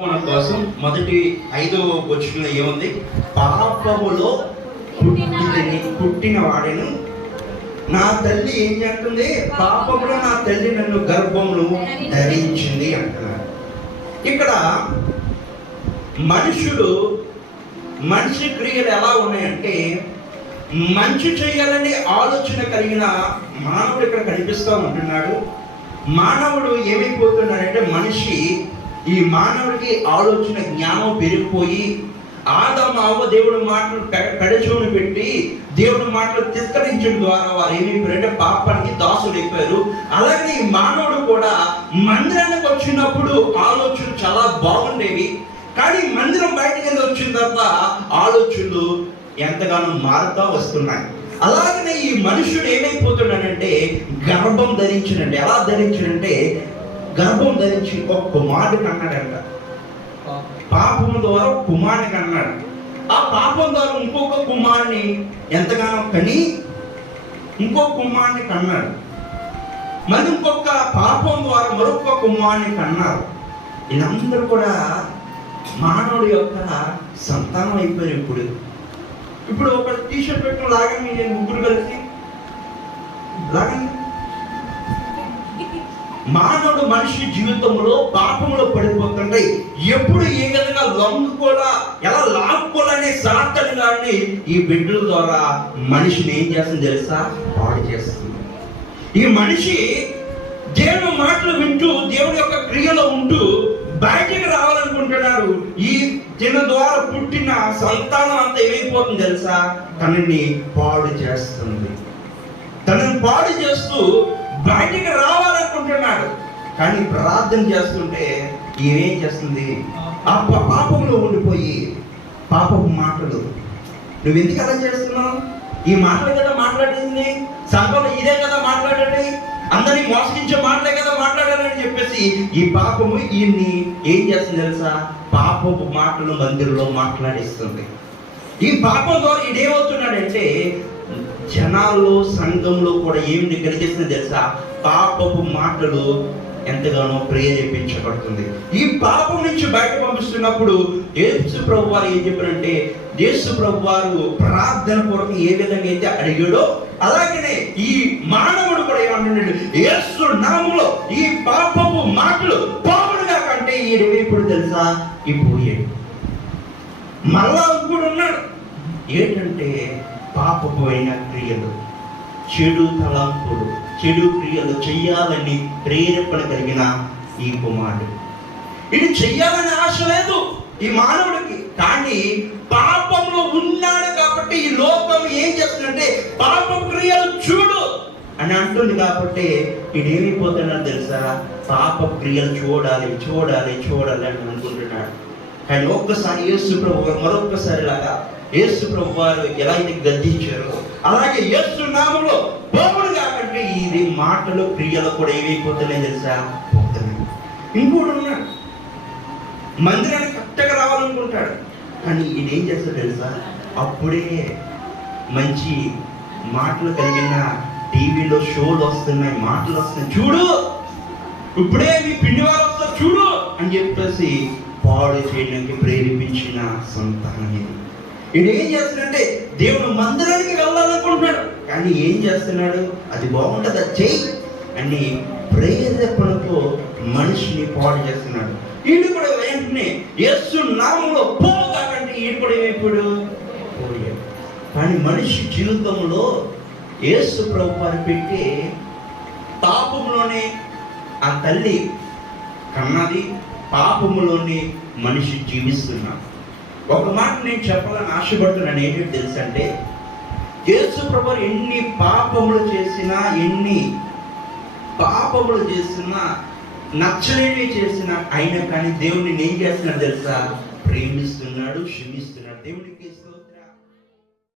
మన కోసం మొదటి 5వ వచనంలో ఏముంది? పాపములో పుట్టిన వాడెను నా తల్లి ఏం చేస్తుంది? పాపములో నా తల్లి నన్ను గర్భమును ధరించింది అంటున్నాడు. ఇక్కడ మనిషి క్రియలు ఎలా ఉన్నాయంటే, మంచి చేయాలని ఆలోచన కలిగిన మానవుడు ఇక్కడ కనిపిస్తూ ఉంటున్నాడు. మానవుడు ఏమైపోతున్నాడంటే, ఈ మానవుడికి ఆలోచన జ్ఞానం పెరిగిపోయి ఆదాము అవ్వ దేవుడి మాటలు పెడచూని పెట్టి దేవుడి మాటలు తిరస్కరించడం ద్వారా వారు ఏమైపోయారంటే పాపానికి దాసులు అయిపోయారు. అలాగే ఈ మానవుడు కూడా మందిరానికి వచ్చినప్పుడు ఆలోచనలు చాలా బాగుండేవి, కానీ మందిరం బయటకు వచ్చిన తర్వాత ఆలోచనలు ఎంతగానో మారుతా వస్తున్నాయి. అలాగనే ఈ మనుషుడు ఏమైపోతున్నాడంటే గర్భం ధరించినండి. ఎలా ధరించినంటే గర్భం ధరించి ఒక కుమారుడు కన్నాడంట. పాపము ద్వారా కుమారుని కన్నాడు. ఆ పాపం ద్వారా ఇంకొక కుమారుని ఎంతగానో కని ఇంకొక కుమారుని కన్నాడు. మరి ఇంకొక పాపం ద్వారా మరొక కుమారుని కన్నారు. వీళ్ళందరూ కూడా మానవుడి యొక్క సంతానం అయిపోయారు. ఇప్పుడు ఒక టీషర్ట్ పెట్టుకుని లాగండి, నేను ముగ్గురు కలిసి లాగండి. మానవుడు మనిషి జీవితంలో పాపంలో పడిపోతుంటే ఎప్పుడు ఏ విధంగా ఎలా లాక్కోవాలనే సాధన కానీ ఈ బిడ్డల ద్వారా మనిషిని ఏం చేస్తుంది తెలుసా? పాడు చేస్తుంది. ఈ మనిషి దేవుని మాటలు వింటూ దేవుని యొక్క క్రియలో ఉంటూ బయటికి రావాలనుకుంటున్నాడు. ఈ దీని ద్వారా పుట్టిన సంతానం అంతా ఏమైపోతుంది తెలుసా? తనని పాడు చేస్తుంది. తనని పాడు చేస్తూ బయటికి రావాలనుకుంటున్నాడు. కానీ ప్రార్థన చేస్తుంటే ఏమేం చేస్తుంది? ఆ పాపంలో ఉండిపోయి పాపపు మాటలు, నువ్వు ఎందుకు అలా చేస్తున్నావు? ఈ మాటలు కదా మాట్లాడింది, సంఘంలో ఇదే కదా మాట్లాడండి, అందరినీ మోసగించే మాటలే కదా మాట్లాడాలని చెప్పేసి ఈ పాపము ఈయన్ని ఏం చేస్తుంది తెలుసా? పాపపు మాటలు మందిరంలో మాట్లాడిస్తుంది. ఈ పాపం ద్వారా ఈడేమవుతున్నాడంటే జనాల్లో సంఘంలో కూడా ఏమి కలిగిస్తుంది తెలుసా? పాపపు మాటలు ఎంతగానో ప్రేరేపించబడుతుంది. ఈ పాపం నుంచి బయట పంపిస్తున్నప్పుడు యేసు ప్రభు వారు ఏం చెప్పారంటే, యేసు ప్రభు వారు ప్రార్థన కొరకు ఏ విధంగా అయితే అడిగాడో అలాగనే ఈ మానవుడు కూడా ఏమంటున్నాడు? యేసు నామములో ఈ పాపపు మాటలు పాపడుగా కంటే ఈ ఇప్పుడు తెలుసా? ఇప్పుడు మళ్ళా కూడా ఉన్నాడు. ఏంటంటే పాపపు అయిన క్రియలు, చెడు తలంపులు, చెడు క్రియలు చెయ్యాలని ప్రేరేపణ కలిగిన ఈ కుమారుడు. ఇది చెయ్యాలని ఆశ లేదు ఈ మానవుడికి, కానీ పాపంలో ఉన్నాడు కాబట్టి ఈ లోకం ఏం చేస్తుందంటే పాప క్రియలు చూడు అని అంటుంది. కాబట్టి ఇదేమైపోతున్నాడు తెలుసా? పాప క్రియలు చూడాలి అని అనుకుంటున్నాడు. కానీ ఒక్కసారి యేసు ప్రభు మరొక్కసారి లాగా యేసు ప్రభు వారు ఎలా అయితే గద్దించారో అలాగే యేసు నామములో పాపడు కాబట్టి ఇది మాటలు క్రియలు కూడా ఏమైపోతున్నాయి తెలుసా? పోతున్నాయి. ఇంకోటి ఉన్నాడు, మందిరానికి కరెక్ట్గా రావాలనుకుంటాడు, కానీ ఈయనేం చేస్తాడు తెలుసా? అప్పుడే మంచి మాటలు కలిగిన టీవీలో షోలు వస్తున్నాయి, మాటలు వస్తున్నాయి, చూడు ఇప్పుడే మీ పిండి వారు వస్తారు చూడు అని చెప్పేసి పాడు చేయడానికి ప్రేరేపించిన సంతానం ఇది. ఈయనేం చేస్తున్నాడంటే దేవుడు మందిరానికి వెళ్ళాలనుకుంటున్నాడు, కానీ ఏం చేస్తున్నాడు? అది బాగుంటుంది, అది చెయ్యి అని ప్రేరేపణతో మనిషిని పాడు చేస్తున్నాడు. ఈడు కూడా వెంటనే యేసు నామములో పోగాకంటే ఈడు కూడా ఏమైపోయాడు? పోయాడు. కానీ మనిషి జీవితంలో యేసు ప్రభు వారు పెట్టి పాపంలోనే ఆ తల్లి కన్నది, పాపములోనే మనిషి జీవిస్తున్నాడు. ఒక మాట నేను చెప్పాలని ఆశపడుతున్నాను. ఏంటంటే తెలుసు అంటే యేసు ప్రభు ఎన్ని పాపములు చేసినా నచ్చలేనివి చేసినా అయినా కానీ దేవుడిని ఏం చేస్తున్నాడు తెలుసా? ప్రేమిస్తున్నాడు, క్షమిస్తున్నాడు. దేవుడికి